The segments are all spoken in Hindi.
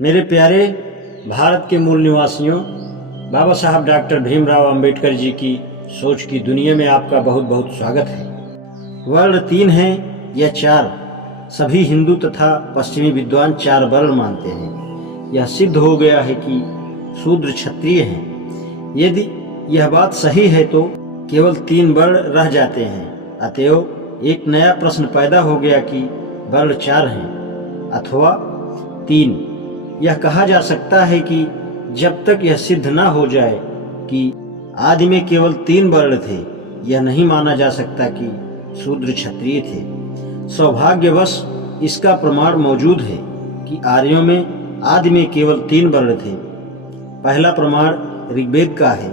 मेरे प्यारे भारत के मूल निवासियों, बाबा साहब डॉक्टर भीमराव अंबेडकर जी की सोच की दुनिया में आपका बहुत बहुत स्वागत है। वर्ण 3 हैं या 4, सभी हिंदू तथा पश्चिमी विद्वान 4 वर्ण मानते हैं। यह सिद्ध हो गया है कि शूद्र क्षत्रिय हैं। यदि यह बात सही है तो केवल 3 वर्ण रह जाते हैं। अतएव एक नया प्रश्न पैदा हो गया कि वर्ण 4 हैं अथवा 3। यह कहा जा सकता है कि जब तक यह सिद्ध न हो जाए कि आदि में केवल 3 वर्ण थे, यह नहीं माना जा सकता कि शूद्र क्षत्रिय थे। सौभाग्यवश इसका प्रमाण मौजूद है कि आर्यों में आदि में केवल 3 वर्ण थे। पहला प्रमाण ऋग्वेद का है।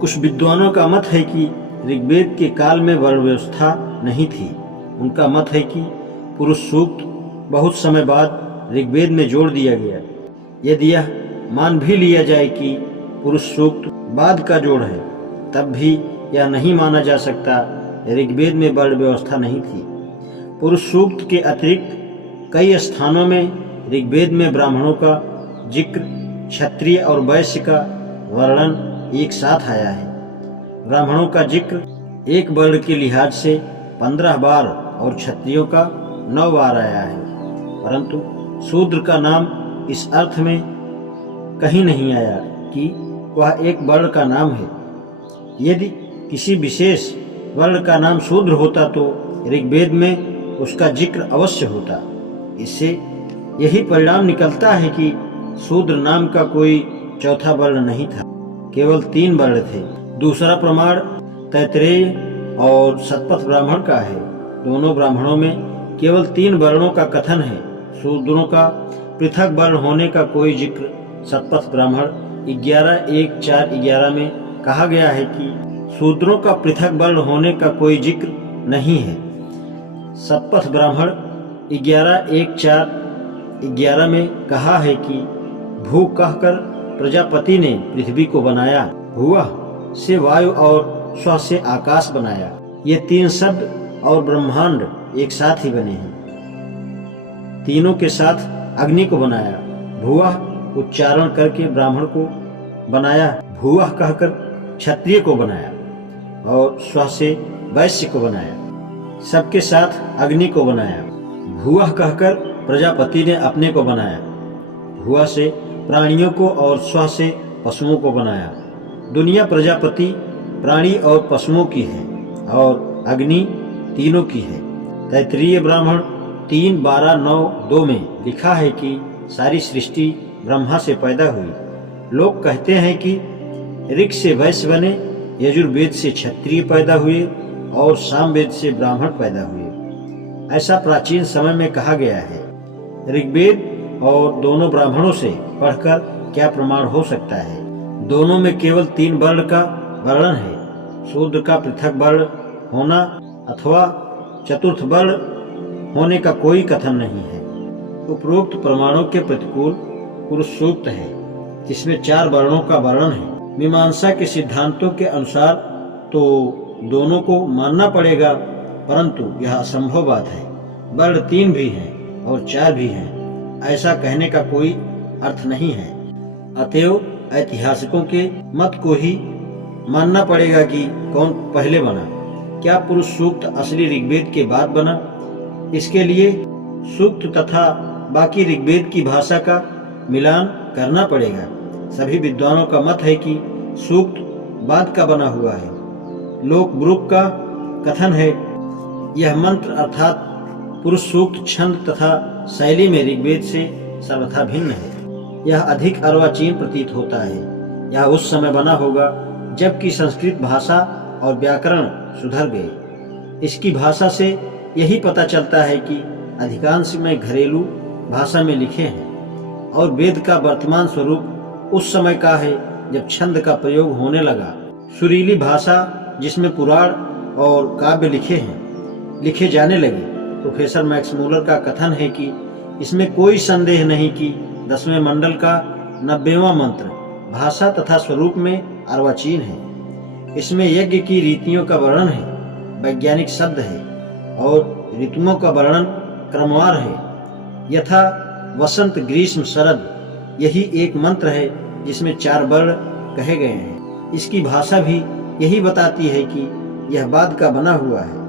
कुछ विद्वानों का मत है कि ऋग्वेद के काल में वर्ण व्यवस्था नहीं थी। उनका मत है कि पुरुष सूक्त बहुत समय बाद ऋग्वेद में जोड़ दिया गया। यदि यह मान भी लिया जाए कि पुरुष सूक्त बाद का जोड़ है, तब भी यह नहीं माना जा सकता ऋग्वेद में वर्ण व्यवस्था नहीं थी। पुरुष सूक्त के अतिरिक्त कई स्थानों में ऋग्वेद में ब्राह्मणों का जिक्र, क्षत्रिय और वैश्य का वर्णन एक साथ आया है। ब्राह्मणों का जिक्र एक वर्ण के लिहाज से 15 बार और क्षत्रियों का 9 बार आया है, परंतु शूद्र का नाम इस अर्थ में कहीं नहीं आया कि वह एक वर्ण का नाम है। यदि किसी विशेष वर्ण का नाम शूद्र होता तो ऋग्वेद में उसका जिक्र अवश्य होता। इससे यही परिणाम निकलता है कि शूद्र नाम का कोई चौथा वर्ण नहीं था, केवल 3 वर्ण थे। दूसरा प्रमाण तैत्तिरीय और शतपथ ब्राह्मण का है। दोनों ब्राह्मणों में केवल 3 वर्णों का कथन है। शूद्रों का पृथक वर्ण होने का कोई जिक्र शतपथ ब्राह्मण 11:1-4-11 में कहा गया है कि शूद्रों का पृथक वर्ण होने का कोई जिक्र नहीं है। शतपथ ब्राह्मण 11:1-4-11 में कहा है कि भू कहकर प्रजापति ने पृथ्वी को बनाया, भुवः से वायु और स्व से आकाश बनाया। ये 3 शब्द और ब्रह्मांड एक साथ ही बने हैं। तीनों के साथ अग्नि को बनाया, भुवः उच्चारण करके ब्राह्मण को बनाया, भुवः कहकर क्षत्रिय को बनाया और स्व से वैश्य को बनाया। सबके साथ अग्नि को बनाया। भुवः कहकर प्रजापति ने अपने को बनाया, भुवः से प्राणियों को और स्व से पशुओं को बनाया। दुनिया प्रजापति, प्राणी और पशुओं की है और अग्नि तीनों की है। तैत्तिरीय ब्राह्मण 3:12-9-2 में लिखा है कि सारी सृष्टि ब्रह्मा से पैदा हुई। लोग कहते हैं कि ऋग से वैश्य बने, यजुर्वेद से क्षत्रिय पैदा हुए और सामवेद से ब्राह्मण पैदा हुए। ऐसा प्राचीन समय में कहा गया है। ऋग्वेद और दोनों ब्राह्मणों से पढ़कर क्या प्रमाण हो सकता है? दोनों में केवल 3 वर्ण का वर्णन है। शूद्र का पृथक वर्ण होना अथवा चतुर्थ वर्ण होने का कोई कथन नहीं है। उपरोक्त प्रमाणों के प्रतिकूल पुरुष सूक्त है, जिसमें 4 वर्णों का वर्णन है। मीमांसा के सिद्धांतों के अनुसार तो दोनों को मानना पड़ेगा, परंतु यह असंभव बात है। वर्ण 3 भी हैं और 4 भी हैं, ऐसा कहने का कोई अर्थ नहीं है। अतएव ऐतिहासिकों के मत को ही मानना पड़ेगा कि कौन पहले बना। क्या पुरुष सूक्त असली ऋग्वेद के बाद बना? इसके लिए सूक्त तथा बाकी ऋग्वेद की भाषा का मिलान करना पड़ेगा। सभी विद्वानों का मत है कि सूक्त बाद का बना हुआ है। लोक ब्रुक का कथन है, यह मंत्र अर्थात पुरुष सूक्त छंद तथा शैली में ऋग्वेद से सर्वथा भिन्न है। यह अधिक अर्वाचीन प्रतीत होता है। यह उस समय बना होगा जबकि संस्कृत भाषा और व्याकरण सुधर गए। इसकी भाषा से यही पता चलता है कि अधिकांश में घरेलू भाषा में लिखे हैं और वेद का वर्तमान स्वरूप उस समय का है जब छंद का प्रयोग होने लगा। सुरीली भाषा जिसमें पुराण और काव्य लिखे जाने लगे। प्रोफेसर मैक्स मूलर का कथन है कि इसमें कोई संदेह नहीं कि 10वें मंडल का 90वां मंत्र भाषा तथा स्वरूप में अर्वाचीन है। इसमें यज्ञ की रीतियों का वर्णन है, वैज्ञानिक शब्द है और ऋतुओं का वर्णन क्रमवार है। यथा वसंत, ग्रीष्म, शरद यही एक मंत्र है जिसमें 4 वर्ण कहे गए हैं। इसकी भाषा भी यही बताती है कि यह बाद का बना हुआ है।